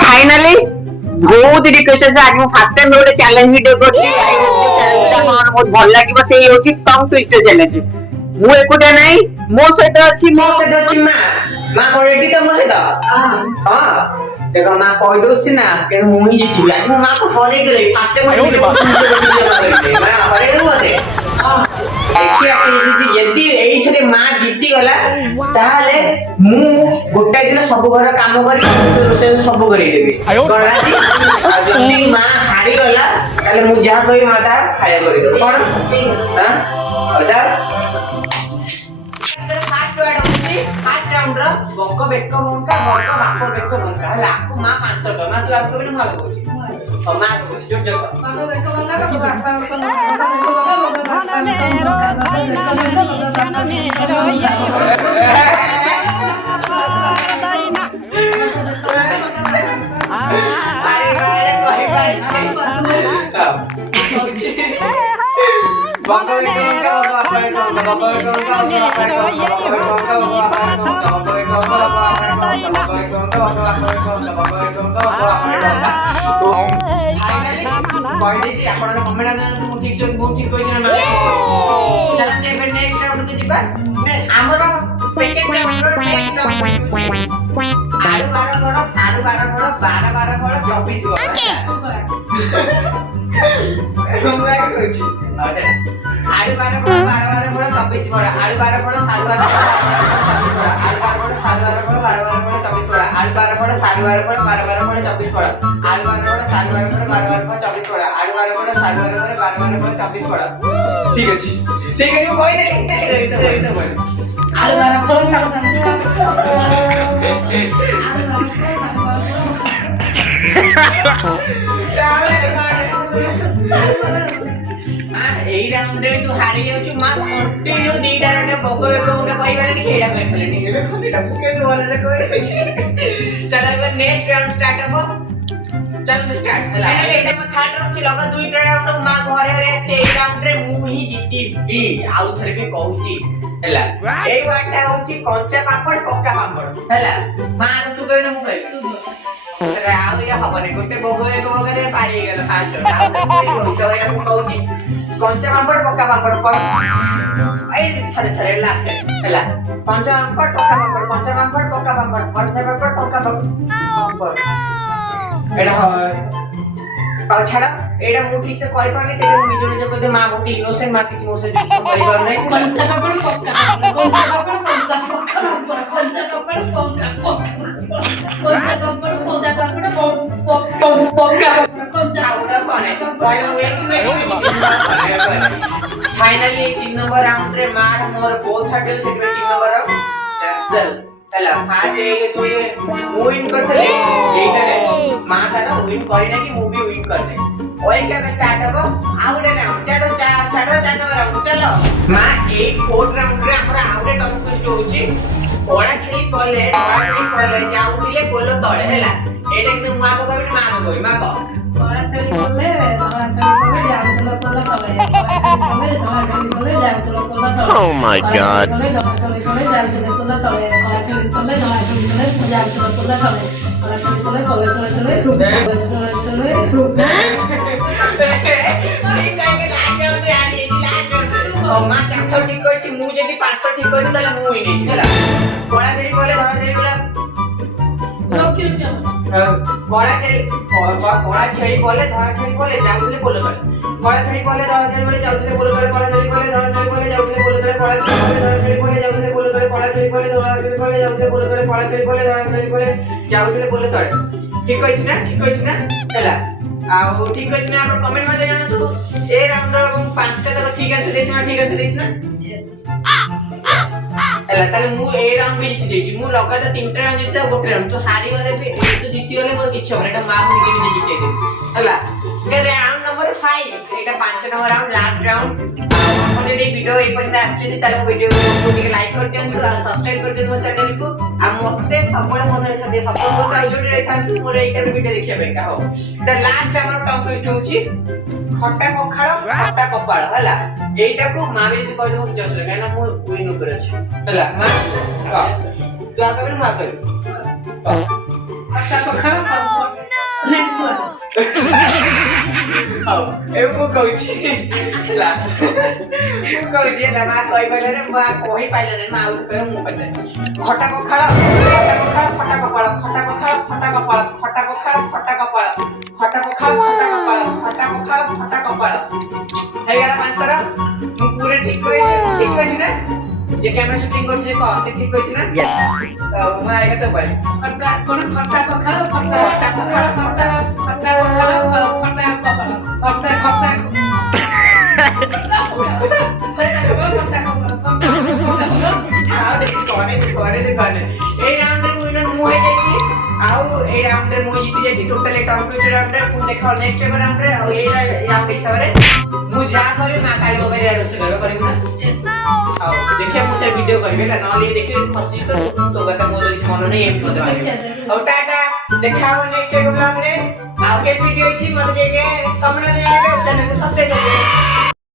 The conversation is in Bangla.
फाइनली बहुत रिक्वेस्ट है आज मैं फर्स्ट टाइम गोटे चैलेंज वीडियो करछि आई होप जे चैलेंज हमर बहुत भल लागिबो सेही होछि टंग ट्विस्टर चैलेंज मु एकुटे नाही मो सहित अछि मां ऑलरेडी तो मो सहित हां देखो मां कह दोसी ना के मु ही जीती आज मो मां को फॉलो करे फर्स्ट टाइम वीडियो करछि मां हरे होते देखिए यदि एइथरे मां जीती गला ताले मु गोटा दिन सब घर काम करी तो रोसे सब करी देबी कोन राजी जदी मां हारी गला ताले मु जा कहि माता खाया करी दो कोन हां अच्छा फास्ट वर्ड होची फास्ट राउंड रो बंक बेक बंका बंक बाप बेक बंका लाको मां 5 टका मां तू आको बिना मां कहूची ओ मां कहूची जोर जोर बंक बेक बंका बाप आलू 12 बड़ा 12 बड़ा 24 बड़ा आलू 12 बड़ा 7 बड़ा आलू 12 बड़ा 7 बड़ा आलू 12 बड़ा 24 बड़ा आलू 12 बड़ा 7 बड़ा 12 बड़ा 24 बड़ा आलू 12 बड़ा 7 बड़ा 12 बड़ा 24 बड़ा आलू 12 बड़ा 7 बड़ा 12 बड़ा 24 बड़ा ठीक है मैं कोई नहीं आलू 12 बड़ा 7 बड़ा এই রাউন্ডে তু হারিয়ে যাচ্ছু মা কন্টিনিউ দুইটা রাউন্ডে বকো বকো মুকে কইবারে নি খেড়া কই ফেলে নি দেখো এটা মুকে তো বলেছে কই চল এবার নেক্সট রাউন্ড স্টার্ট হবো চল স্টার্ট ফাইনালি এটা মা থার্ড রাউন্ড ছিল লগা দুইটা রাউন্ড মা ঘরে ঘরে আসে এই রাউন্ডে মু হি জিতিবি আউ থরে কে কହୁছি হেলা এই ওয়ার্ডটা হচ্ছে কঞ্চা পাপড় পক্কা পাপড় হেলা মা তু কইনা মু কই ଆଉ ଇଏ ହବନି ଗୋଟେ ବଗରେ ପାରି ଗଲ ଫାଷ୍ଟ ଏଇଟା ମୁଁ କହୁଛି କଞ୍ଚା ପାମ୍ପଡ଼ ପକ୍କା ପାମ୍ପଡ଼ ଏଇ ଥରେ ଲାଷ୍ଟ ହେଲା କଞ୍ଚା ପାମ୍ପଡ଼ ପକ୍କା ପାମ୍ପଡ଼ କଞ୍ଚା ପାମ୍ପଡ଼ ପକ୍କା ପାମ୍ପଡ଼ କଞ୍ଚା ପାମ୍ପଡ଼ ପକ୍କା ପାମ୍ପଡ଼ ଏଇଟା ଆଉ ଛାଡ଼ ଏଇଟା ମୁଁ ଠିକ ସେ କହିପାରୁନି ସେଇଟା ମୁଁ ନିଜ ନିଜ କହିତେ ମା ବହୁତ ଇନୋସେଣ୍ଟ ମା କିଛି ମୋ ସହିତ କହିପାରୁନି କଞ୍ଚା ପାମ୍ପଡ଼ ପକ୍କା କଞ୍ଚା ପାମ୍ପଡ଼ ପକ୍କା फाइनली 3 नंबर राउंड रे मार मोर बहुत हटे से 3 नंबर राउंड चल चला फास्ट ए तो ये विन करते एटा रे मा तारा विन करी ना कि मूवी विन करने ओए के स्टार्ट हबो आउडे राउंड चलो स्टार्ट हो 4 नंबर राउंड चलो मा ए 4 राउंड रे हमरा आउडे टॉप ट्विस्ट होची ओड़ा छेली पले जाउथिले पोलो तळे हेला एटा कि मा को कहबी मा को कहबी मा को ओड़ा छेली पले जाउथिले पोलो तळे जाउथिले पोलो तळे Oh my god जाउथिले पोलो तळे जाउथिले पोलो तळे खूब मा चार ठीक कहछि मु जदी 5 ठीक कहछि ताले मु ही नहीं हैला कोड़ा छेली बोले धरा छेली बोला कोड़ा छेली बोले धरा छेली बोले जाउथले बोले तळे कोड़ा छेली बोले धरा छेली बोले जाउथले बोले तळे कोड़ा छेली बोले धरा छेली बोले जाउथले बोले तळे कोड़ा छेली बोले धरा छेली बोले जाउथले बोले तळे कोड़ा छेली बोले धरा छेली बोले जाउथले बोले तळे कोड़ा छेली बोले धरा छेली बोले जाउथले बोले तळे ठीक कहछि ना हैला आउ ठीक कहछि ना आपण कमेंट मध्ये जणातु ए राउंड रो 5टा तक ठीक आंसर देछि ना यस ହେଲା ତାହେଲେ ମୁଁ ଏ ରାଉଣ୍ଡ ବି ଜିତି ଦେଇଛି ମୁଁ ଲଗାତାର 3ଟା ରାଉଣ୍ଡ ଜିତିଛି ଆଉ ଗୋଟେ ରାଉଣ୍ଡ ତୁ ହାରିଗଲେ ବି ତୁ ଜିତିଗଲେ ମୋର କିଛି ହବନି ଏଟା ମାର୍କ ନିଜେ ନିଜେ ଜିତେଇଦେବି ହେଲା ରାଉଣ୍ଡ ନମ୍ବର 5 ଏଇଟା 5 ନମ୍ବର ରାଉଣ୍ଡ ଲାଷ୍ଟ ରାଉଣ୍ଡ ଆପଣ ଯଦି ଭିଡ଼ିଓ ଏ ପର୍ଯ୍ୟନ୍ତ ଆସିଛନ୍ତି ତାହେଲେ ମୋ ଭିଡ଼ିଓକୁ ଟିକେ ଲାଇକ୍ କରିଦିଅନ୍ତୁ ଆଉ ସବସ୍କ୍ରାଇବ୍ କରିଦିଅନ୍ତୁ ମୋ ଚ୍ୟାନେଲକୁ ଆଉ ମୋତେ ସବୁବେଳେ ମୋ ସହିତ ସପୋର୍ଟ କରନ୍ତୁ ଆଉ ଯୋଉଠି ରହିଥାନ୍ତୁ ମୋର ଏଇ ଟାଇପର ଭିଡ଼ିଓ ଦେଖିବା ପାଇଁକା ହଉ ଦ ଲାଷ୍ଟ ଆମର ଟପ୍ ଲିଷ୍ଟ ହେଉଛି ଖଟା ପଖାଳ ଖଟା କପାଳ ହେଲା এইটাକୁ ମା ବି ଯଦି କହିଦେବ ମୁଁ ଜସ୍ କାହିଁକି ନା ମୁଁ ୱିନ୍ ଉପରେ ଅଛି ହେଲା ମା ତୁ ଆଗ କହିଲୁ ମୁଁ ଆଗ କହିବି ଖଟା ପଖାଳ ହଉ ଏବେ ମୁଁ କହୁଛି ହେଲା ମୁଁ କହୁଛି ହେଲା ମା କହିପାରିଲାନି ମା କହିପାରିଲାନି ମା ଆଉ କହିବ ମୁଁ କହିପାରିବି ଖଟା ପଖାଳ ଖଟା କପାଳ ଖଟା ପଖାଳ ଖଟା କପାଳ ଖଟା ପଖାଳ ଖଟା କପାଳ ଖଟା ପଖାଳ ଖଟା କପାଳ ଖଟା ପଖାଳ ଖଟା କପାଳ ହେଇଗଲା 5 ଥର ମୁଁ ପୁରା ଠିକ କହିଛି ନା যে ক্যামেরা শুটিং করছে ক সে ঠিক কইছে না यस মা এটা তো পারি খটা কোন খটা পখাল খটা পখাল খটা খটা পখাল খটা পখাল খটা খটা ଆଉ ଦେଖି କନେ এই রাউন্ডের উইনার মু হয়ে যাইছি ଆଉ এই রাউন্ডের মু জিতি যাইছি টোটালি টপ ଲିଷ୍ଟ রাউন্ডରେ ମୁଁ ଦେଖ ନେକ୍ସଟ এবার রাউন্ডରେ ଆଉ এই রাউন্ড হিসাବରେ ମୁଁ ଯାହା କହିବି ମା କାଲି ମୋ ପାଇଁ ରୋଷେଇ କରିବ କରିବୁ ନା ଆଉ ଦେଖିଆ ମୁଁ ସେ ଭିଡିଓ କରିବି ହେଲା ନହେଲେ ଦେଖିବେ ଖସି ତ ତୋ କଥା ମୋର କିଛି ମନ ନାହିଁ ଏମିତି ମତେ ମାଗିବ ଆଉ ଟାଟା ଦେଖା ହବ ନେକ୍ସଟ ବ୍ଲଗରେ ଆଉ କେ ଭିଡିଓ ହେଇଛି ମତେ ଯାଇକି କମେଣ୍ଟ ଦେଇଦେବେ ଚ୍ୟାନେଲକୁ ସବସ୍କ୍ରାଇବ କରିବେ